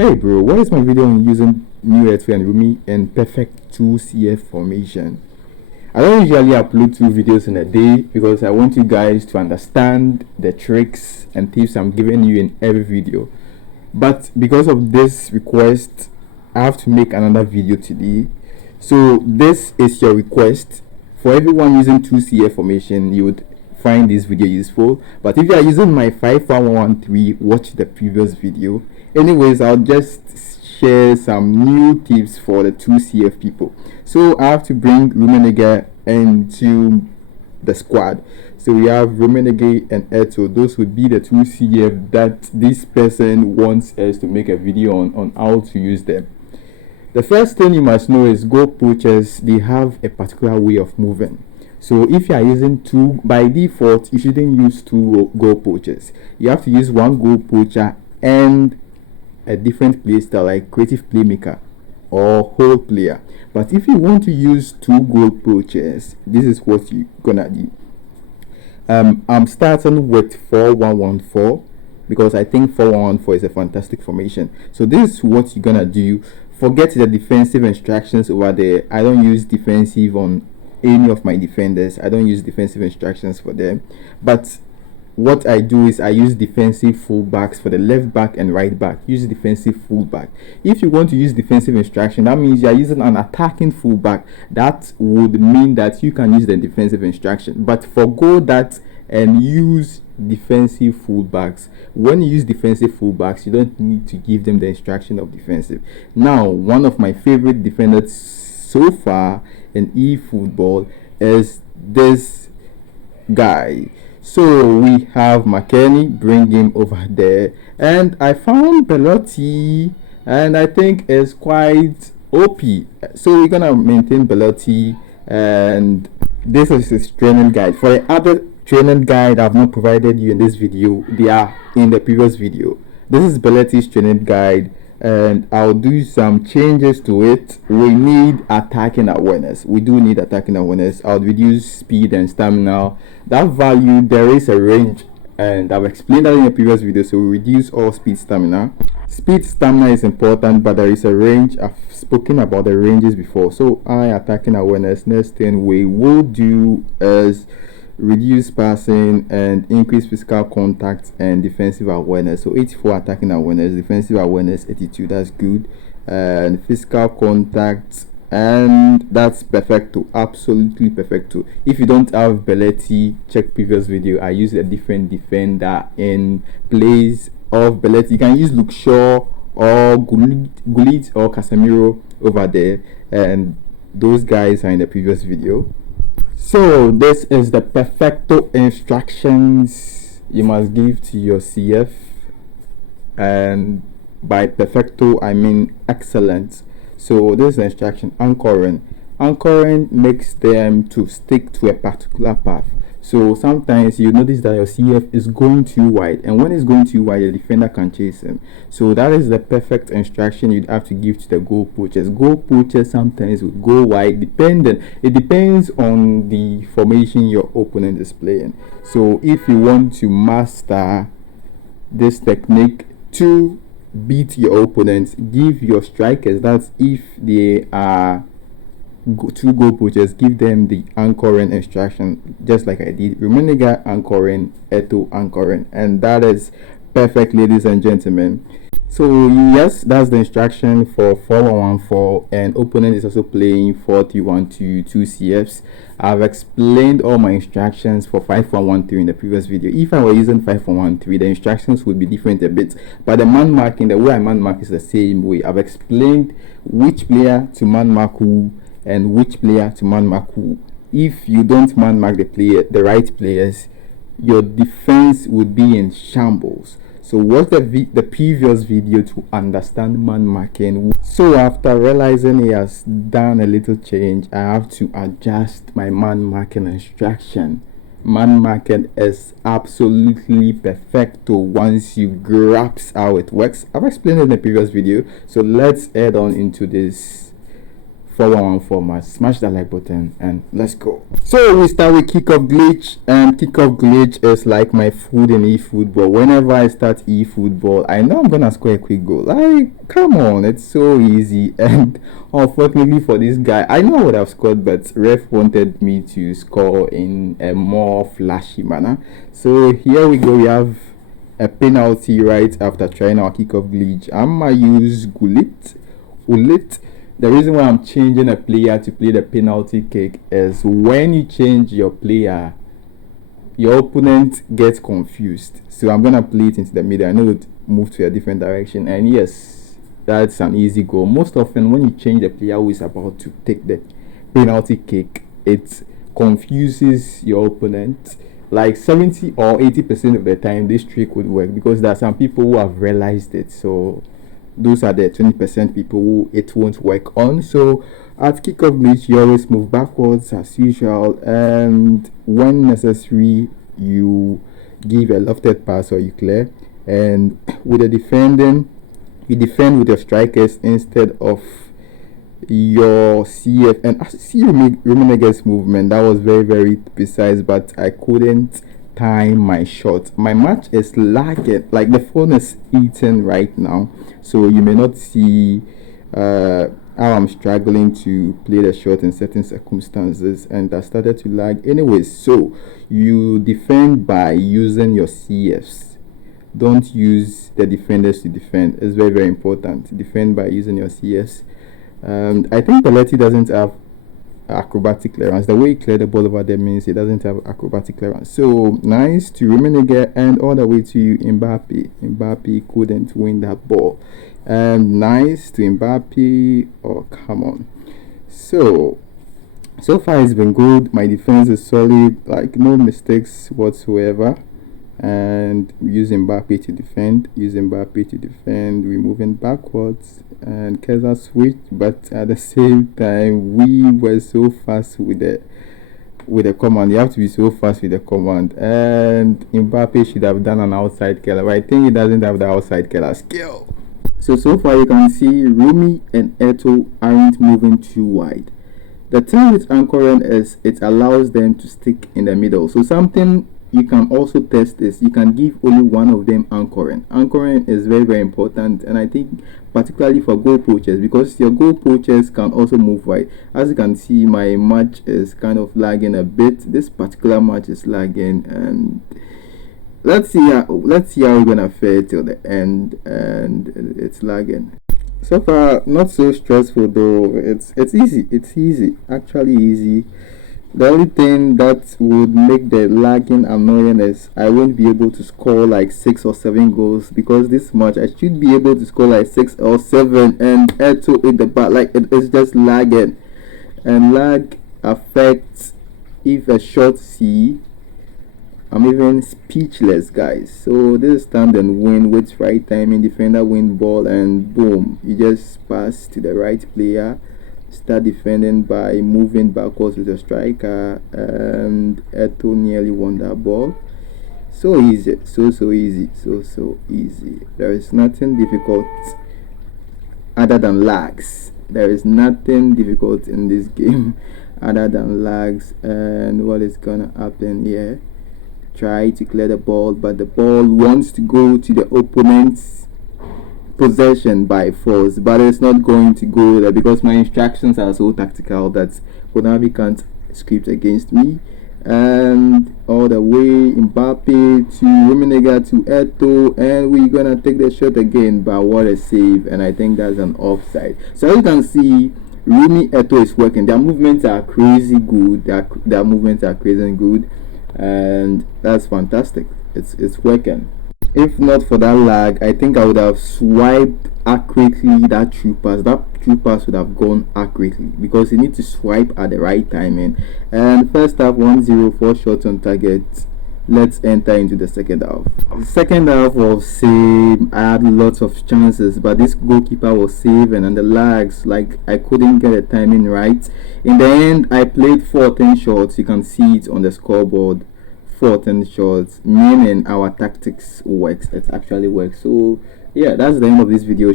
Hey bro, what is my video on using new and rummi and perfect 2CF formation? I don't usually upload 2 videos in a day because I want you guys to understand the tricks and tips I'm giving you in every video. But because of this request, I have to make another video today. So this is your request. For everyone using 2CF formation, you would find this video useful, but if you are using my 51113, watch the previous video. Anyways, I'll just share some new tips for the 2CF people. So I have to bring rummi into the squad. So we have rummi and Eto. Those would be the 2CF that this person wants us to make a video on how to use them. The first thing you must know is goal poachers, they have a particular way of moving. So if you are using two, by default you shouldn't use two goal poachers. You have to use one goal poacher and a different play style like creative playmaker or whole player. But if you want to use two goal poachers, this is what you're gonna do. I'm starting with 4114 because I think 4114 is a fantastic formation. So this is what you're gonna do. Forget the defensive instructions over there. I don't use defensive on any of my defenders. I don't use defensive instructions for them. But what I do is I use defensive fullbacks for the left back and right back. Use defensive fullback. If you want to use defensive instruction, that means you are using an attacking fullback. That would mean that you can use the defensive instruction, but forgo that and use defensive fullbacks. When you use defensive fullbacks, you don't need to give them the instruction of defensive. Now, one of my favorite defenders so far in eFootball is this guy. So we have McKenny, bring him over there, and I found Belotti, and I think it's quite OP. So we're gonna maintain Belotti, and this is his training guide. For the other training guide I've not provided you in this video, they are in the previous video. This is Belletti's training guide, and I'll do some changes to it. We need attacking awareness. We do need attacking awareness. I'll reduce speed and stamina. That value, there is a range, and I've explained that in the previous video. So we reduce all speed, stamina. Speed, stamina is important, but there is a range. I've spoken about the ranges before. So attacking awareness. Next thing we will do is reduce passing and increase physical contact and defensive awareness. So 84 attacking awareness, defensive awareness 82, that's good, and physical contact, and that's perfecto, absolutely perfecto. If you don't have Belletti, check previous video. I use a different defender in place of Belletti. You can use Luke Shaw or Gullit or Casemiro over there, and those guys are in the previous video. So this is the perfecto instructions you must give to your CF, and by perfecto I mean excellent. So this is the instruction: anchoring makes them to stick to a particular path. So sometimes you notice that your CF is going too wide, and when it's going too wide, the defender can chase him. So that is the perfect instruction you'd have to give to the goal poachers. Goal poachers sometimes would go wide, it depends on the formation your opponent is playing. So if you want to master this technique to beat your opponents, give your strikers, that's if they are two goal poachers, give them the anchoring instruction, just like I did. Rummi anchoring, Eto anchoring, and that is perfect, ladies and gentlemen. So yes, that's the instruction for 4114, and opponent is also playing 4312 2CFs. I've explained all my instructions for 5113 in the previous video. If I were using 5113, the instructions would be different a bit, but the man marking, the way I man mark is the same way. I've explained which player to man mark who and which player to man mark who. If you don't man mark the right players, your defense would be in shambles. So watch the previous video to understand man marking. So after realizing he has done a little change, I have to adjust my man marking instruction. Man marking is absolutely perfecto once you grasp how it works. I've explained it in the previous video, so let's head on into this 4114 match. Smash that like button and let's go. So we start with kickoff glitch, and kickoff glitch is like my food in eFootball. Whenever I start eFootball, I know I'm gonna score a quick goal. Like, come on, it's so easy. And unfortunately for this guy, I know I would have scored, but ref wanted me to score in a more flashy manner. So here we go. We have a penalty right after trying our kickoff glitch. I'm gonna use Ulit. The reason why I'm changing a player to play the penalty kick is when you change your player, your opponent gets confused. So I'm gonna play it into the middle. I know it moved to a different direction, and yes, that's an easy goal. Most often when you change the player who is about to take the penalty kick, it confuses your opponent. Like 70 or 80% of the time this trick would work, because there are some people who have realized it. So those are the 20% people who it won't work on. So at kickoff glitch, you always move backwards as usual, and when necessary you give a lofted pass or you clear. And with the defending, you defend with your strikers instead of your CF. And I see Rummenigge's movement, that was very precise, but I couldn't time my shot. My match is lagging, like the phone is eating right now, so you may not see how I'm struggling to play the shot in certain circumstances, and I started to lag anyways. So you defend by using your CFs. Don't use the defenders to defend. It's very important. Defend by using your CFs. I think Belletti doesn't have acrobatic clearance. The way he cleared the ball over there means he doesn't have acrobatic clearance. So nice to Rummenigge and all the way to Mbappe. Mbappe couldn't win that ball. And nice to Mbappe. Oh, come on. So far it's been good. My defense is solid, like no mistakes whatsoever. And use Mbappe to defend. We're moving backwards, and Keza switched, but at the same time we were so fast with the command. You have to be so fast with the command, and Mbappe should have done an outside killer, but I think he doesn't have the outside killer skill. So far you can see Rummi and Eto'o aren't moving too wide. The thing with anchoring is it allows them to stick in the middle. So something you can also test is you can give only one of them anchoring. Anchoring is very important, and I think particularly for goal poachers, because your goal poachers can also move wide. As you can see, my match is kind of lagging a bit. This particular match is lagging, and let's see how we're gonna fare till the end. And it's lagging. So far not so stressful though. It's easy, actually easy. The only thing that would make the lagging annoying is I won't be able to score like 6 or 7 goals, because this match I should be able to score like 6 or 7, and Eto'o in the back, like it's just lagging. And lag affects if a shot see. I'm even speechless, guys. So this is stand and win with right timing, defender win ball, and boom, you just pass to the right player. Start defending by moving backwards with a striker, and Eto'o nearly won that ball. So easy, so easy. There is nothing difficult other than lags. There is nothing difficult in this game other than lags. And what is gonna happen here? Try to clear the ball, but the ball wants to go to the opponent's possession by force, but it's not going to go there because my instructions are so tactical that Konami can't script against me. And all the way Mbappe to Rummenigge to Eto'o, and we're gonna take the shot again, but what a save, and I think that's an offside. So as you can see, Rummi Eto'o is working. Their movements are crazy good. Their movements are crazy and good, and that's fantastic. It's working. If not for that lag, I think I would have swiped accurately that true pass. That true pass would have gone accurately, because you need to swipe at the right timing. And first half 1-0, shots on target. Let's enter into the second half. The second half was same. I had lots of chances, but this goalkeeper was saving, and the lags, like I couldn't get the timing right. In the end, I played 14 shots. You can see it on the scoreboard. 14 shots, meaning our tactics works. It actually works. So yeah, that's the end of this video.